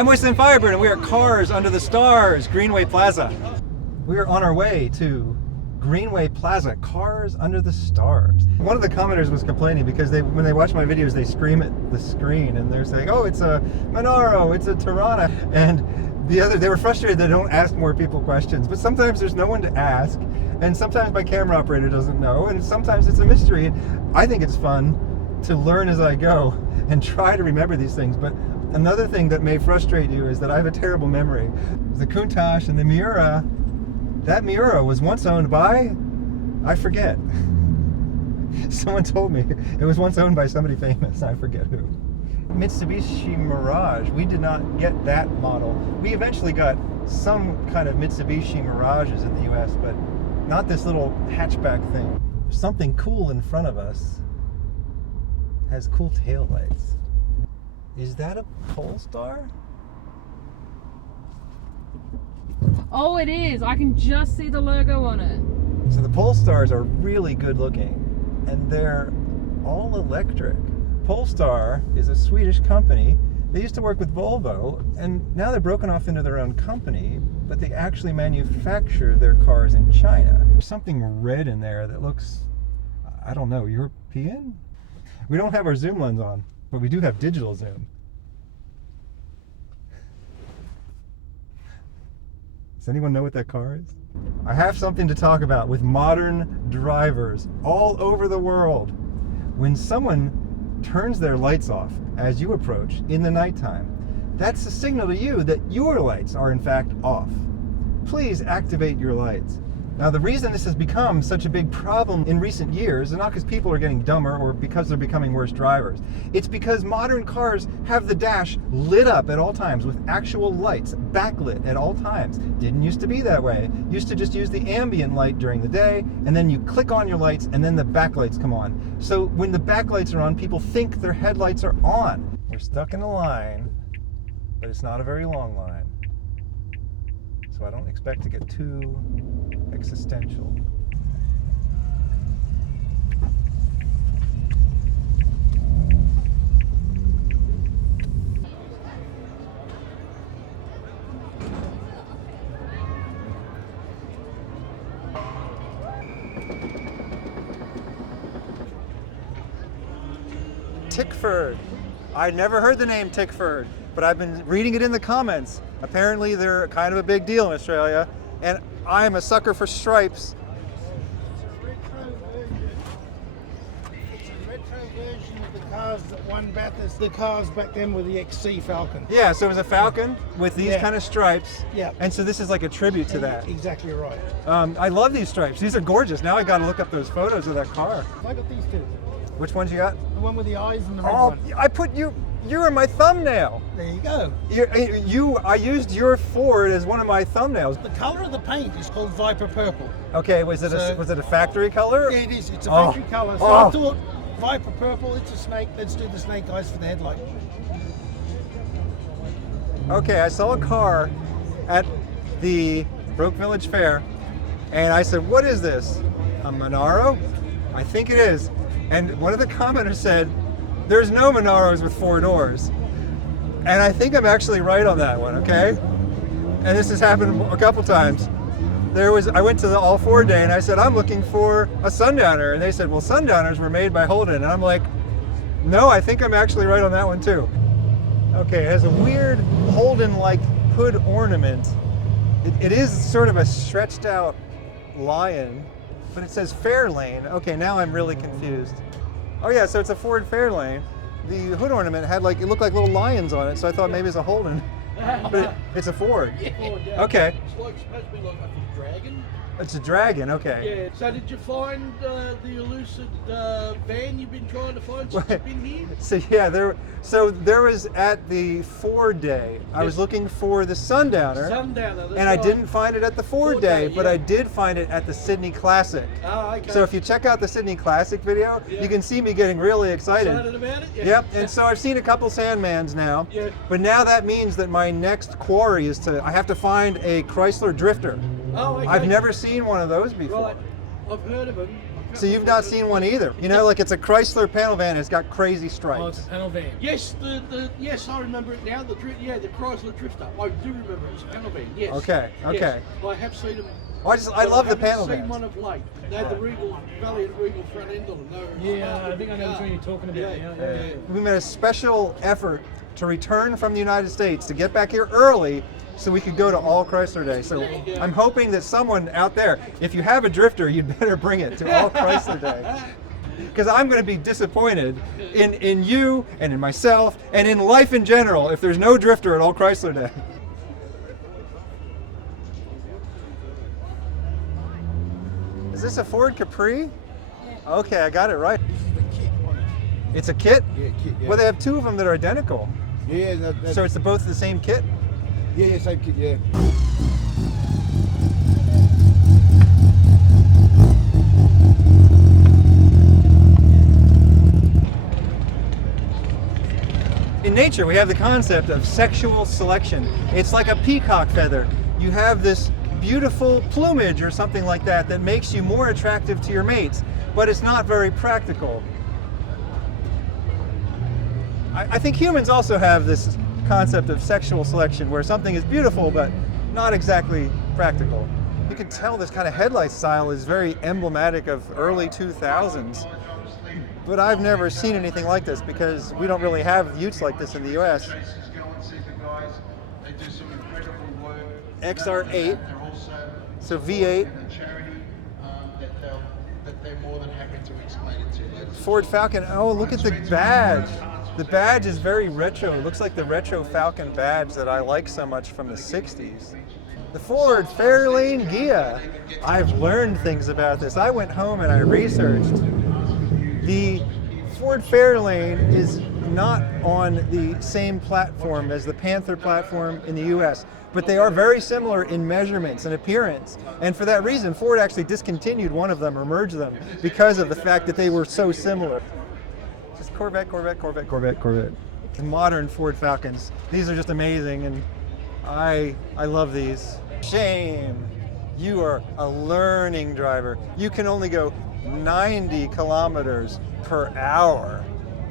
I'm Wasteland Firebird, and we are Cars Under the Stars, Greenway Plaza. We are on our way to Greenway Plaza, Cars Under the Stars. One of the commenters was complaining because when they watch my videos, they scream at the screen and they're saying, oh, it's a Monaro, it's a Tirana. And they were frustrated they don't ask more people questions, but sometimes there's no one to ask, and sometimes my camera operator doesn't know, and sometimes it's a mystery. And I think it's fun to learn as I go and try to remember these things. But another thing that may frustrate you is that I have a terrible memory. The Countach and the Miura, that Miura was once owned by, I forget. Someone told me it was once owned by somebody famous, I forget who. Mitsubishi Mirage, we did not get that model. We eventually got some kind of Mitsubishi Mirages in the US, but not this little hatchback thing. Something cool in front of us has cool taillights. Is that a Polestar? Oh, it is. I can just see the logo on it. So the Polestars are really good looking, and they're all electric. Polestar is a Swedish company. They used to work with Volvo, and now they're broken off into their own company, but they actually manufacture their cars in China. There's something red in there that looks, I don't know, European? We don't have our zoom lens on, but we do have digital zoom. Does anyone know what that car is? I have something to talk about with modern drivers all over the world. When someone turns their lights off as you approach in the nighttime, that's a signal to you that your lights are in fact off. Please activate your lights. Now, the reason this has become such a big problem in recent years is not because people are getting dumber or because they're becoming worse drivers. It's because modern cars have the dash lit up at all times with actual lights, backlit at all times. Didn't used to be that way. Used to just use the ambient light during the day, and then you click on your lights and then the backlights come on. So when the backlights are on, people think their headlights are on. We're stuck in a line, but it's not a very long line. So I don't expect to get too existential. Tickford. I never heard the name Tickford, but I've been reading it in the comments. Apparently they're kind of a big deal in Australia, and I am a sucker for stripes. It's a retro version of the cars that won Bathurst. The cars back then were the XC Falcon. Yeah, so it was a Falcon with these kind of stripes. Yeah. And so this is like a tribute to that. Exactly right. I love these stripes. These are gorgeous. Now I got to look up those photos of that car. I got these two. Which ones you got? The one with the eyes and the red Oh, one. I put you. You're in my thumbnail. There you go. I used your Ford as one of my thumbnails. The color of the paint is called Viper Purple. Okay, was it a factory color? Yeah, it is. It's a factory color. So I thought Viper Purple. It's a snake. Let's do the snake eyes for the headlight. Okay, I saw a car at the Broke Village Fair, and I said, "What is this? A Monaro?" I think it is. And one of the commenters said, "There's no Monaros with 4 doors." And I think I'm actually right on that one, okay? And this has happened a couple times. I went to the All 4 day and I said, "I'm looking for a Sundowner." And they said, "Well, Sundowners were made by Holden." And I'm like, no, I think I'm actually right on that one too. Okay, it has a weird Holden-like hood ornament. It is sort of a stretched out lion, but it says Fairlane. Okay, now I'm really confused. Oh yeah, so it's a Ford Fairlane. The hood ornament had it looked like little lions on it, so I thought maybe it's a Holden. But it's a Ford. Ford, yeah. Okay. It's supposed to be like a dragon. It's a dragon, okay. Yeah, so did you find the elusive van you've been trying to find since you've been here? So yeah, there was at the Ford day, I was looking for the Sundowner. Sundowner, that's and I right. didn't find it at the Ford day, but I did find it at the Sydney Classic. Oh, okay. So if you check out the Sydney Classic video, you can see me getting really excited. Excited about it? Yeah. Yep, and so I've seen a couple Sandmans now. Yeah. But now that means that my next quarry is I have to find a Chrysler Drifter. Oh, okay. I've never seen one of those before. Right. I've heard of them. So you've not seen one either. You know, like it's a Chrysler panel van. It's got crazy Oh, it's stripes. a panel van. Yes, yes, I remember it now. The Chrysler Drifter. I do remember it. It's a panel van. Yes. Okay, okay. Yes. I have seen them. Oh, I love the panel I haven't seen vans. one of late. They had the Valiant Regal front end on them. Yeah, I think I know which one you're talking about. Yeah. We made a special effort to return from the United States to get back here early so we could go to All Chrysler Day. So I'm hoping that someone out there, if you have a drifter, you'd better bring it to All Chrysler Day. Because I'm going to be disappointed in you and in myself and in life in general if there's no drifter at All Chrysler Day. Is this a Ford Capri? Okay, I got it right. It's a kit? Yeah, kit, yeah. Well, they have two of them that are identical. Yeah, So it's both the same kit? yeah, same kit, yeah. In nature, we have the concept of sexual selection. It's like a peacock feather. You have this beautiful plumage or something like that that makes you more attractive to your mates, but it's not very practical. I think humans also have this concept of sexual selection where something is beautiful but not exactly practical. You can tell this kind of headlight style is very emblematic of early 2000s, but I've never seen anything like this because we don't really have utes like this in the US. XR8, so V8. Ford Falcon, oh look at the badge. The badge is very retro. It looks like the retro Falcon badge that I like so much from the 60s. The Ford Fairlane Ghia. I've learned things about this. I went home and I researched. The Ford Fairlane is not on the same platform as the Panther platform in the US, but they are very similar in measurements and appearance. And for that reason, Ford actually discontinued one of them or merged them because of the fact that they were so similar. Just Corvette, Corvette, Corvette, Corvette, Corvette. The modern Ford Falcons. These are just amazing and I love these. Shame. You are a learning driver. You can only go 90 kilometers per hour,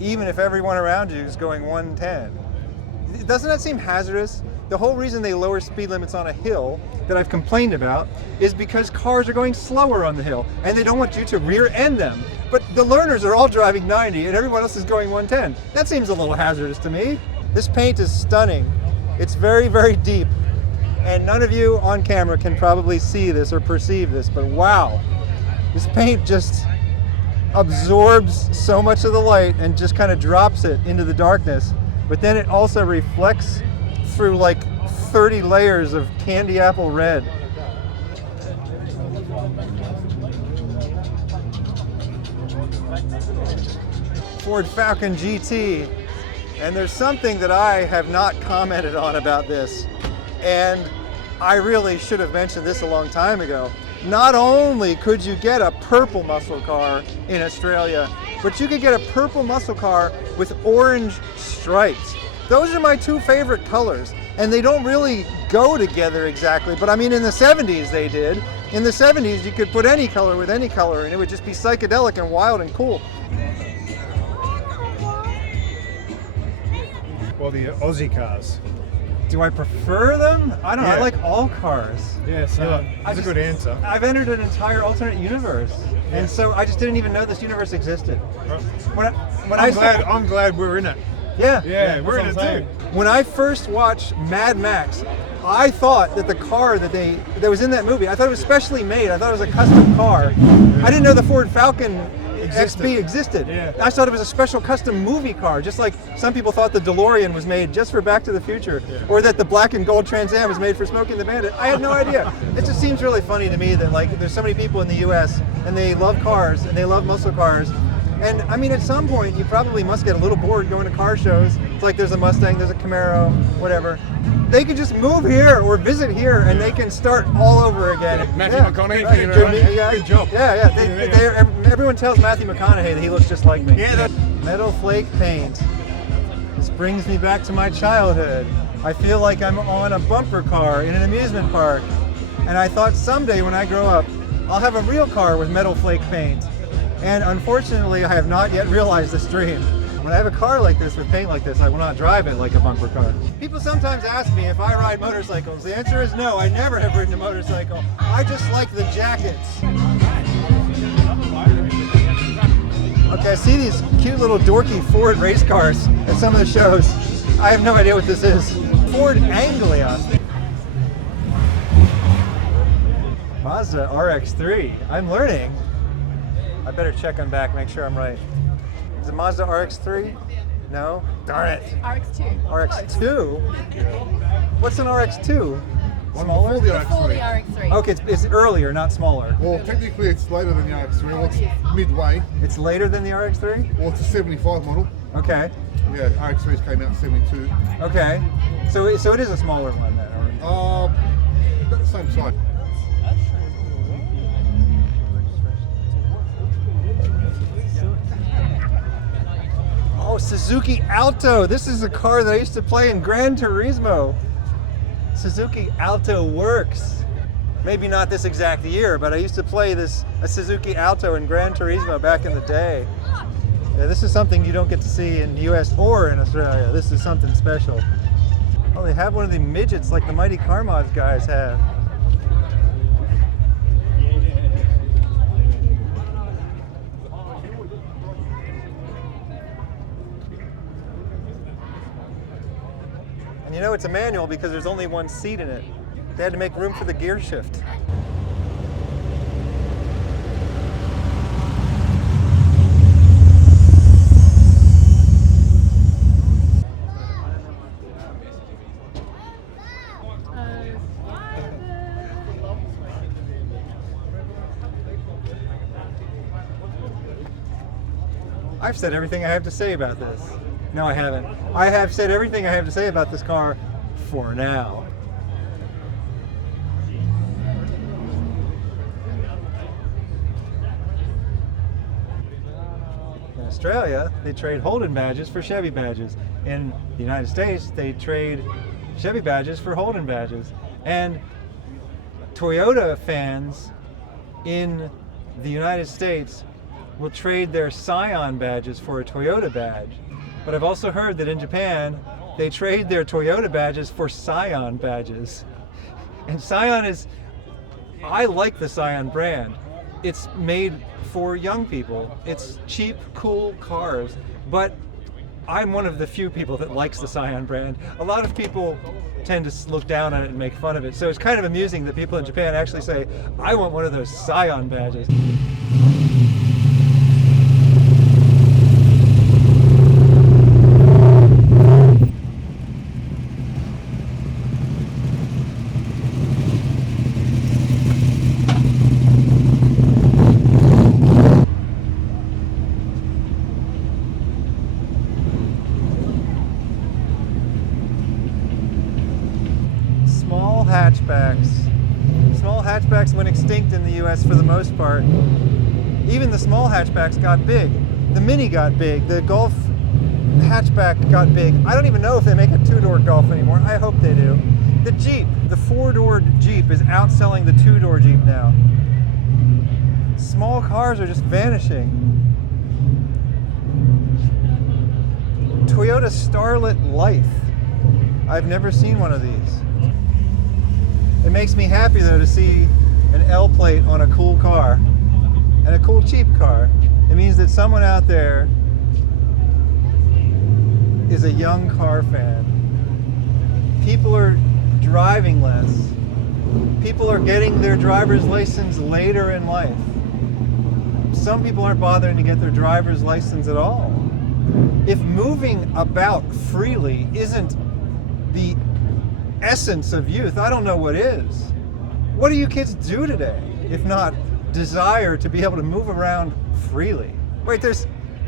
even if everyone around you is going 110. Doesn't that seem hazardous? The whole reason they lower speed limits on a hill that I've complained about is because cars are going slower on the hill and they don't want you to rear end them. But the learners are all driving 90 and everyone else is going 110. That seems a little hazardous to me. This paint is stunning. It's very, very deep. And none of you on camera can probably see this or perceive this, but wow. This paint just absorbs so much of the light and just kind of drops it into the darkness. But then it also reflects through like 30 layers of candy apple red. Ford Falcon GT. And there's something that I have not commented on about this. And I really should have mentioned this a long time ago. Not only could you get a purple muscle car in Australia, but you could get a purple muscle car with orange stripes. Those are my two favorite colors, and they don't really go together exactly, but I mean in the 70s they did. In the 70s you could put any color with any color and it would just be psychedelic and wild and cool. Well, the Aussie cars. Do I prefer them? I don't know, I Yeah. like all cars. Yeah, so that's a good answer. I've entered an entire alternate universe, and so I just didn't even know this universe existed. When I'm glad we're in it. Yeah, Yeah, we're in it that's what I'm too. when I first watched Mad Max, I thought that the car that was in that movie, I thought it was specially made. I thought it was a custom car. I didn't know the Ford Falcon XB existed. Yeah. I thought it was a special custom movie car, just like some people thought the DeLorean was made just for Back to the Future, or that the black and gold Trans Am was made for Smokey and the Bandit. I had no idea. It just seems really funny to me that like there's so many people in the U.S. and they love cars and they love muscle cars. And I mean, at some point, you probably must get a little bored going to car shows. It's like there's a Mustang, there's a Camaro, whatever. They could just move here or visit here, and they can start all over again. Matthew McConaughey, right. good job. Yeah. Everyone tells Matthew McConaughey that he looks just like me. Yeah. Metal flake paint. This brings me back to my childhood. I feel like I'm on a bumper car in an amusement park, and I thought someday when I grow up, I'll have a real car with metal flake paint. And unfortunately, I have not yet realized this dream. When I have a car like this with paint like this, I will not drive it like a bumper car. People sometimes ask me if I ride motorcycles. The answer is no, I never have ridden a motorcycle. I just like the jackets. Okay, I see these cute little dorky Ford race cars at some of the shows. I have no idea what this is. Ford Anglia. Mazda RX-3. I'm learning. I better check on back, make sure I'm right. Is it Mazda RX-3? No? Darn it. RX-2. RX-2? What's an RX-2? Smaller? Before the RX-3. Okay, it's earlier, not smaller. Well, technically it's later than the RX3. Well, it's midway. It's later than the RX-3? Well, it's a 75 model. Okay. Yeah, RX3s came out in 72. Okay. So it is a smaller one then? Or? About the same size. Oh, Suzuki Alto. This is a car that I used to play in Gran Turismo. Suzuki Alto works. Maybe not this exact year, but I used to play a Suzuki Alto in Gran Turismo back in the day. Yeah, this is something you don't get to see in the US or in Australia. This is something special. Oh, they have one of the midgets like the Mighty Car Mods guys have. And you know it's a manual because there's only one seat in it. They had to make room for the gear shift. I've said everything I have to say about this. No, I haven't. I have said everything I have to say about this car for now. In Australia, they trade Holden badges for Chevy badges. In the United States, they trade Chevy badges for Holden badges. And Toyota fans in the United States will trade their Scion badges for a Toyota badge. But I've also heard that in Japan, they trade their Toyota badges for Scion badges. And Scion is, I like the Scion brand. It's made for young people. It's cheap, cool cars. But I'm one of the few people that likes the Scion brand. A lot of people tend to look down on it and make fun of it. So it's kind of amusing that people in Japan actually say, I want one of those Scion badges. Small hatchbacks went extinct in the US for the most part. Even the small hatchbacks got big. The Mini got big. The Golf hatchback got big. I don't even know if they make a two-door Golf anymore. I hope they do. The Jeep, the four-door Jeep is outselling the two-door Jeep now. Small cars are just vanishing. Toyota Starlet Life. I've never seen one of these. It makes me happy though to see an L plate on a cool car and a cool cheap car. It means that someone out there is a young car fan. People are driving less. People are getting their driver's license later in life. Some people aren't bothering to get their driver's license at all. If moving about freely isn't the essence of youth, I don't know what is. What do you kids do today if not desire to be able to move around freely? Wait,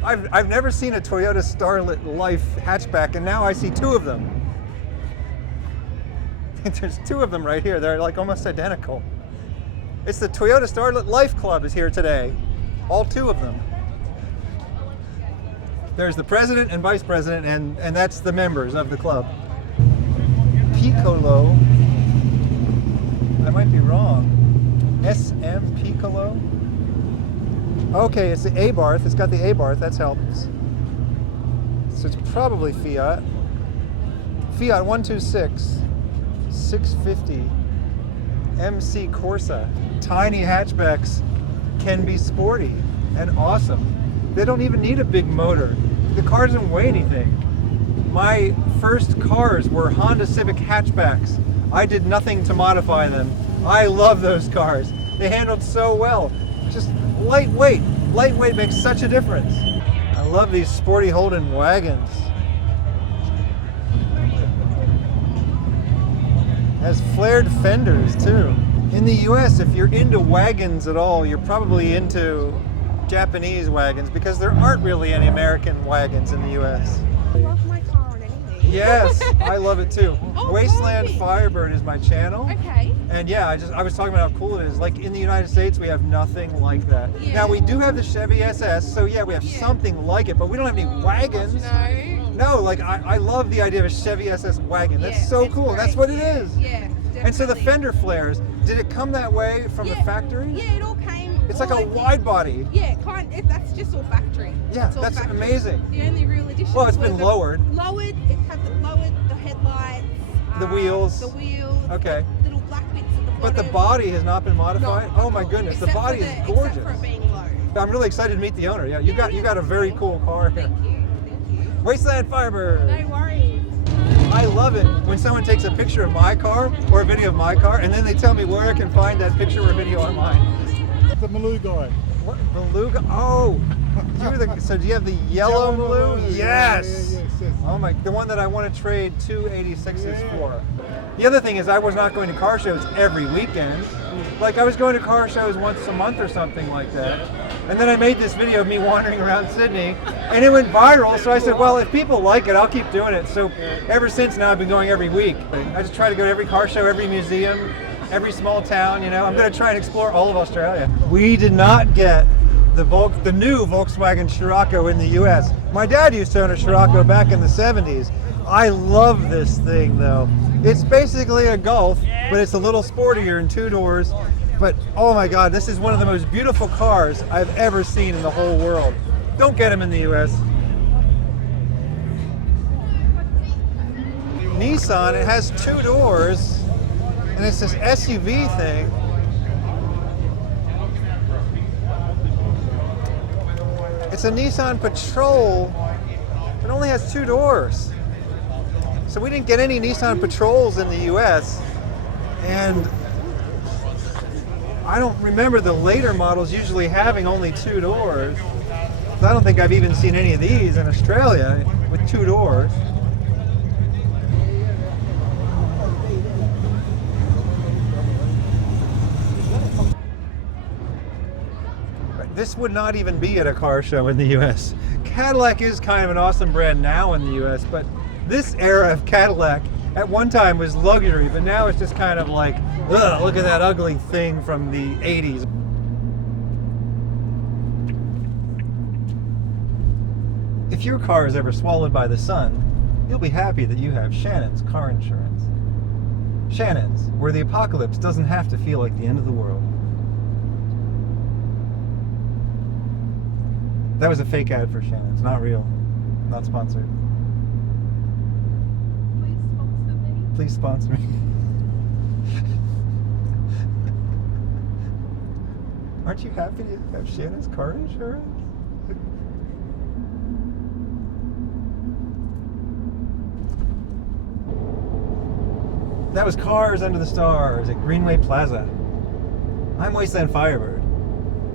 I've never seen a Toyota Starlet Life hatchback, and now I see two of them. There's two of them right here. They're like almost identical. It's the Toyota Starlet Life Club is here today. All two of them. There's the president and vice president, and that's the members of the club. Piccolo. I might be wrong. SM Piccolo? Okay, it's the Abarth. It's got the Abarth. That helps. So it's probably Fiat. Fiat 126 650 MC Corsa. Tiny hatchbacks can be sporty and awesome. They don't even need a big motor. The car doesn't weigh anything. My first cars were Honda Civic hatchbacks. I did nothing to modify them. I love those cars. They handled so well. Just lightweight. Lightweight makes such a difference. I love these sporty Holden wagons. Has flared fenders too. In the US, if you're into wagons at all, you're probably into Japanese wagons because there aren't really any American wagons in the US. I love my car and anything. Yes, I love it too. Oh, Wasteland perfect. Firebird is my channel. Okay. And yeah, I was talking about how cool it is. Like in the United States, we have nothing like that. Yeah. Now we do have the Chevy SS, so yeah, we have something like it, but we don't have any wagons. No. No, like I love the idea of a Chevy SS wagon. That's Yeah, so it's cool. great. That's what it is. Yeah. And so the definitely. fender flares, did it come that way from the factory? Yeah, it all came. It's like all a I did- wide body. Yeah, that's just all factory. Yeah, It's all that's factory. amazing. The only real addition. Well, it's been lowered. Lowered. It has lowered the headlights. The wheels. The wheels. Okay. The little black bits at the bottom. But the body has not been modified? No, Oh my goodness, the except body for is gorgeous. Except for it being low. I'm really excited to meet the owner. Yeah, you got a very cool car here. Thank you. Thank you. Wasteland Firebird. No worries. I love it when someone takes a picture of my car or a video of my car and then they tell me where I can find that picture or video on mine. The Maloo guy. What, Beluga? Oh, so do you have the yellow and blue? Yes. Yes. Oh my, the one that I want to trade 286s for. The other thing is I was not going to car shows every weekend. Like I was going to car shows once a month or something like that. And then I made this video of me wandering around Sydney and it went viral. So I said, well, if people like it, I'll keep doing it. So ever since now I've been going every week. I just try to go to every car show, every museum, every small town, you know. I'm going to try and explore all of Australia. We did not get the new Volkswagen Scirocco in the US. My dad used to own a Scirocco back in the 70s. I love this thing though. It's basically a Golf, but it's a little sportier in 2 doors. But oh my God, this is one of the most beautiful cars I've ever seen in the whole world. Don't get them in the US. Nissan, it has 2 doors, and it's this SUV thing. It's a Nissan Patrol. It only has 2 doors. So we didn't get any Nissan Patrols in the US. And I don't remember the later models usually having only 2 doors. So I don't think I've even seen any of these in Australia with 2 doors. This would not even be at a car show in the US. Cadillac is kind of an awesome brand now in the US, but this era of Cadillac at one time was luxury, but now it's just kind of like, ugh, look at that ugly thing from the 80s. If your car is ever swallowed by the sun, you'll be happy that you have Shannon's car insurance. Shannon's, where the apocalypse doesn't have to feel like the end of the world. That was a fake ad for Shannon's, not real, not sponsored. Please sponsor me. Aren't you happy to have Shannon's car insurance? That was Cars Under the Stars at Greenway Plaza. I'm Wasteland Firebird.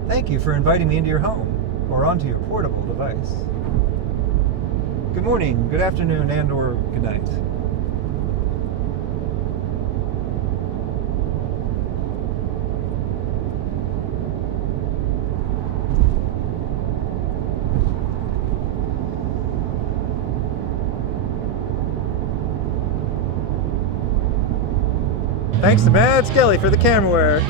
Thank you for inviting me into your home or onto your portable device. Good morning, good afternoon, and or good night. Thanks to Matt Skelly for the camera work.